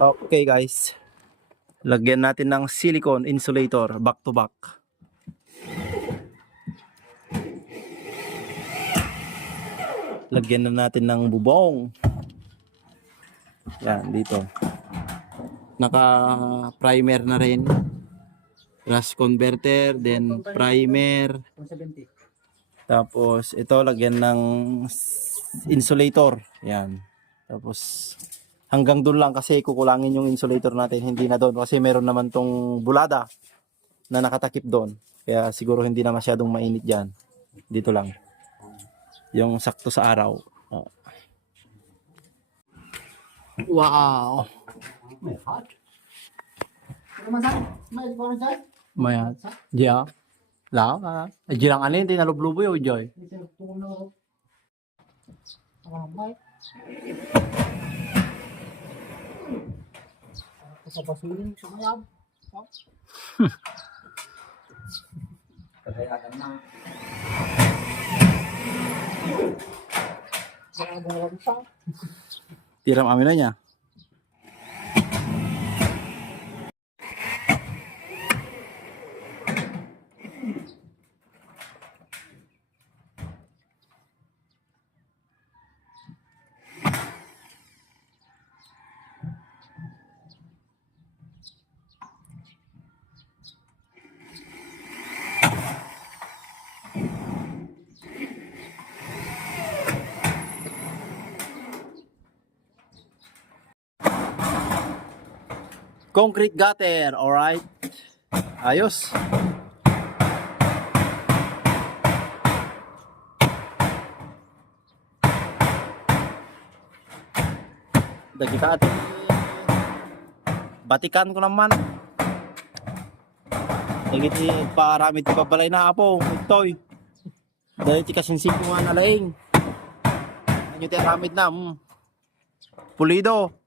Okay guys, lagyan natin ng silicone insulator back to back. Lagyan na natin ng bubong. Yan, dito. Naka primer na rin. Rust converter, then primer. Tapos ito lagyan ng insulator. Yan. Tapos hanggang doon lang kasi kukulangin yung insulator natin, hindi na doon kasi meron naman tong bulada na nakatakip doon. Kaya siguro hindi na masyadong mainit diyan. Dito lang. Yung sakto sa araw. Oh. Wow. Maya. Dia. Lang ah. Jirang ano hindi nalublubo yo Joy. Sa basuling sumayab. Kadayagan na. Tiram amin na niya. Concrete gutter, alright. Ayos. Kita atin. Batikan ko naman. Nagiti paramid ti pabalay na apo, itoy. Dahil ti kasinsing ko nga nalaing. Ano ti aramid na. Pulido.